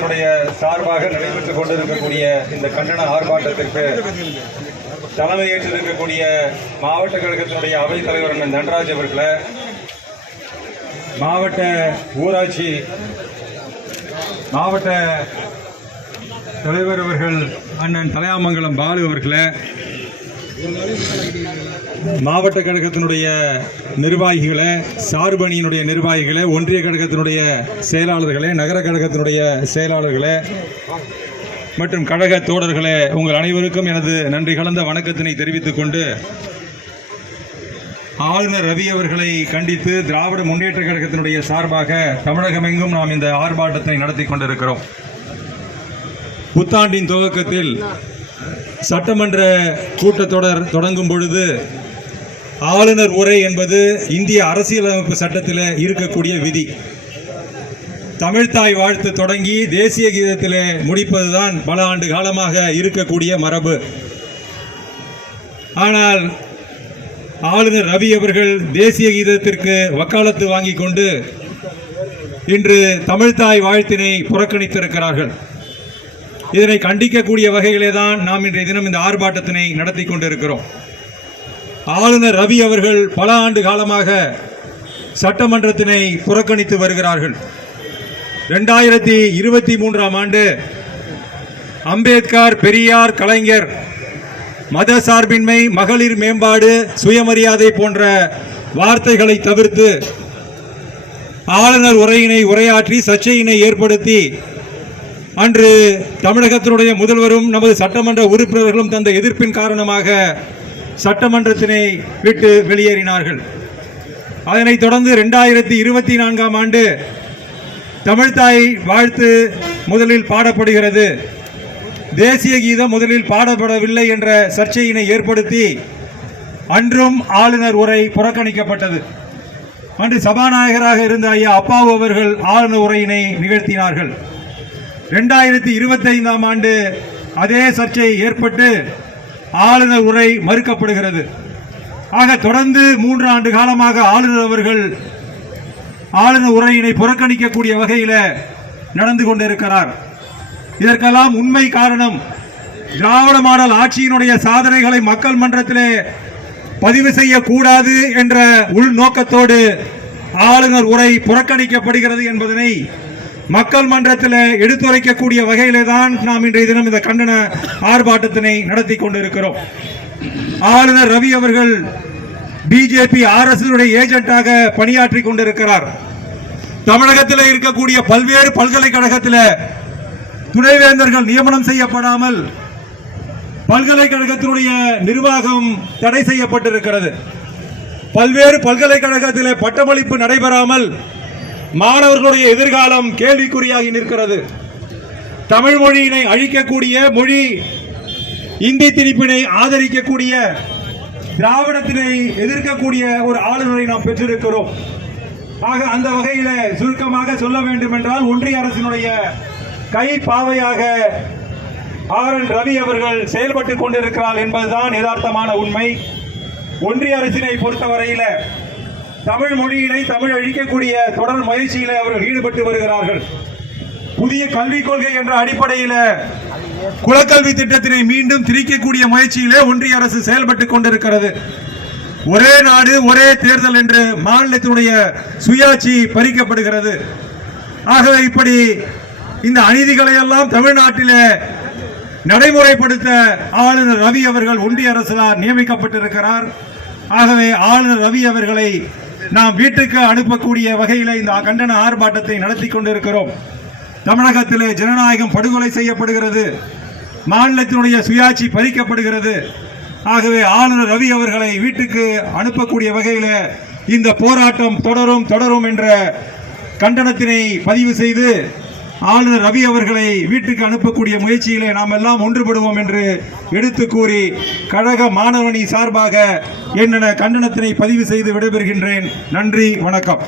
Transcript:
கழகத்தினுடைய சார்பாக நடைபெற்றுக் கொண்டிருக்கக்கூடிய இந்த கண்டன ஆர்ப்பாட்டத்திற்கு தலைமையேற்றிருக்கக்கூடிய மாவட்ட கழகத்தினுடைய அவைத் தலைவர் அண்ணன் தன்ராஜ் அவர்களே, மாவட்ட ஊராட்சி மாவட்ட தலைவர் அவர்கள் அண்ணன் தலையாமங்கலம் பாலு அவர்களே, மாவட்ட கழகத்தினுடைய நிர்வாகிகளே, சார்பணியினுடைய நிர்வாகிகளே, ஒன்றிய கழகத்தினுடைய செயலாளர்களே, நகர கழகத்தினுடைய செயலாளர்களே மற்றும் கழக தோழர்களே, உங்கள் அனைவருக்கும் எனது நன்றி கலந்த வணக்கத்தினை தெரிவித்துக் கொண்டு, ஆளுநர் ரவி அவர்களை கண்டித்து திராவிட முன்னேற்ற கழகத்தினுடைய சார்பாக தமிழகமெங்கும் நாம் இந்த ஆர்ப்பாட்டத்தை நடத்தி கொண்டிருக்கிறோம். புத்தாண்டின் துவக்கத்தில் சட்டமன்ற கூட்டத்தொடர் தொடங்கும் பொழுது ஆளுநர் உரை என்பது இந்திய அரசியலமைப்பு சட்டத்தில் இருக்கக்கூடிய விதி. தமிழ்தாய் வாழ்த்து தொடங்கி தேசிய கீதத்தில் முடிப்பதுதான் பல ஆண்டு காலமாக இருக்கக்கூடிய மரபு. ஆனால் ஆளுநர் ரவி அவர்கள் தேசிய கீதத்திற்கு வக்காலத்து வாங்கி கொண்டு இன்று தமிழ்தாய் வாழ்த்தினை புறக்கணித்திருக்கிறார்கள். இதனை கண்டிக்கக்கூடிய வகையிலே தான் நாம் இன்றைய தினம் இந்த ஆர்ப்பாட்டத்தினை நடத்தி கொண்டிருக்கிறோம். ஆளுநர் ரவி அவர்கள் பல ஆண்டு காலமாக சட்டமன்றத்தினை புறக்கணித்து வருகிறார்கள். 2023ஆம் ஆண்டு அம்பேத்கர், பெரியார், கலைஞர், மத சார்பின்மை, மகளிர் மேம்பாடு, சுயமரியாதை போன்ற வார்த்தைகளை தவிர்த்து ஆளுநர் உரையினை உரையாற்றி சர்ச்சையினை ஏற்படுத்தி அன்று தமிழகத்தினுடைய முதல்வரும் நமது சட்டமன்ற உறுப்பினர்களும் தந்த எதிர்ப்பின் காரணமாக சட்டமன்றத்தினை விட்டு வெளியேறினார்கள். அதனைத் தொடர்ந்து 2024ஆம் ஆண்டு தமிழ்தாய் வாழ்த்து முதலில் பாடப்படுகிறது, தேசிய கீதம் முதலில் பாடப்படவில்லை என்ற சர்ச்சையினை ஏற்படுத்தி அன்றும் ஆளுநர் உரை புறக்கணிக்கப்பட்டது. அன்று சபாநாயகராக இருந்த ஐயா அப்பாவு அவர்கள் ஆளுநர் உரையினை நிகழ்த்தினார்கள். 2025ஆம் ஆண்டு அதே சர்ச்சை ஏற்பட்டு ஆளுநர் உரை மறுக்கப்படுகிறது. ஆக தொடர்ந்து 3 ஆண்டு காலமாக ஆளுநர் அவர்கள் ஆளுநர் உரையினை புறக்கணிக்கக்கூடிய வகையில் நடந்து கொண்டிருக்கிறார். இதற்கெல்லாம் உண்மை காரணம் திராவிட மாடல் ஆட்சியினுடைய சாதனைகளை மக்கள் மன்றத்திலே பதிவு செய்யக்கூடாது என்ற உள்நோக்கத்தோடு ஆளுநர் உரை புறக்கணிக்கப்படுகிறது என்பதனை மக்கள் மன்றத்தில் எடுத்துரைக்கக்கூடிய வகையிலே தான் நாம் இன்றைய தினம் இந்த கண்டன ஆர்ப்பாட்டத்தினை நடத்தி கொண்டிருக்கிறோம். ஆளுநர் ரவி அவர்கள் பிஜேபி RSS ஏஜென்ட்டாக பணியாற்றி கொண்டிருக்கிறார். தமிழகத்தில் இருக்கக்கூடிய பல்வேறு பல்கலைக்கழகத்தில் துணைவேந்தர்கள் நியமனம் செய்யப்படாமல் பல்கலைக்கழகத்தினுடைய நிர்வாகம் தடை செய்யப்பட்டிருக்கிறது. பல்வேறு பல்கலைக்கழகத்தில் பட்டமளிப்பு நடைபெறாமல் மாணவர்களுடைய எதிர்காலம் கேள்விக்குறியாகி நிற்கிறது. தமிழ் மொழியினை அழிக்கக்கூடிய மொழி, இந்தி திணிப்பினை ஆதரிக்கக்கூடிய, திராவிடத்தினை எதிர்க்கக்கூடிய ஒரு ஆளுநரை நாம் பெற்றிருக்கிறோம். ஆக அந்த வகையில் சுருக்கமாக சொல்ல வேண்டும் என்றால் ஒன்றிய அரசினுடைய கை பாவையாக RN ரவி அவர்கள் செயல்பட்டுக் கொண்டிருக்கிறார் என்பதுதான் யதார்த்தமான உண்மை. ஒன்றிய அரசினை பொறுத்தவரையில் தமிழ் மொழியினை தமிழ் அழிக்கக்கூடிய தொடர் முயற்சியில் அவர்கள் ஈடுபட்டு வருகிறார்கள். புதிய கல்விக் கொள்கை என்ற அடிப்படையில் குலக்கல்வி திட்டத்தினை மீண்டும் திரிக்கக்கூடிய முயற்சியிலே ஒன்றிய அரசு செயல்பட்டுக் கொண்டிருக்கிறது. ஒரே நாடு ஒரே தேர்தல் என்று மாநிலத்தினுடைய சுயாட்சி பறிக்கப்படுகிறது. ஆகவே இப்படி இந்த அநீதிகளை எல்லாம் தமிழ்நாட்டிலே நடைமுறைப்படுத்த ஆளுநர் ரவி அவர்கள் ஒன்றிய அரசால் நியமிக்கப்பட்டிருக்கிறார். ஆகவே ஆளுநர் ரவி அவர்களை நாம் வீட்டுக்கு அனுப்பக்கூடிய வகையில் இந்த கண்டன ஆர்ப்பாட்டத்தை நடத்தி கொண்டிருக்கிறோம். தமிழகத்திலே ஜனநாயகம் படுகொலை செய்யப்படுகிறது, மாநிலத்தினுடைய சுயாட்சி பறிக்கப்படுகிறது. ஆகவே ஆளுநர் ரவி அவர்களை வீட்டுக்கு அனுப்பக்கூடிய வகையில் இந்த போராட்டம் தொடரும் என்ற கண்டனத்தினை பதிவு செய்து ஆளுநர் ரவி அவர்களை வீட்டுக்கு அனுப்பக்கூடிய முயற்சியிலே நாம் எல்லாம் ஒன்றுபடுவோம் என்று எடுத்து கூறி கழக மாணவணி சார்பாக என்னென்ன கண்டனத்தினை பதிவு செய்து விடைபெறுகின்றேன். நன்றி, வணக்கம்.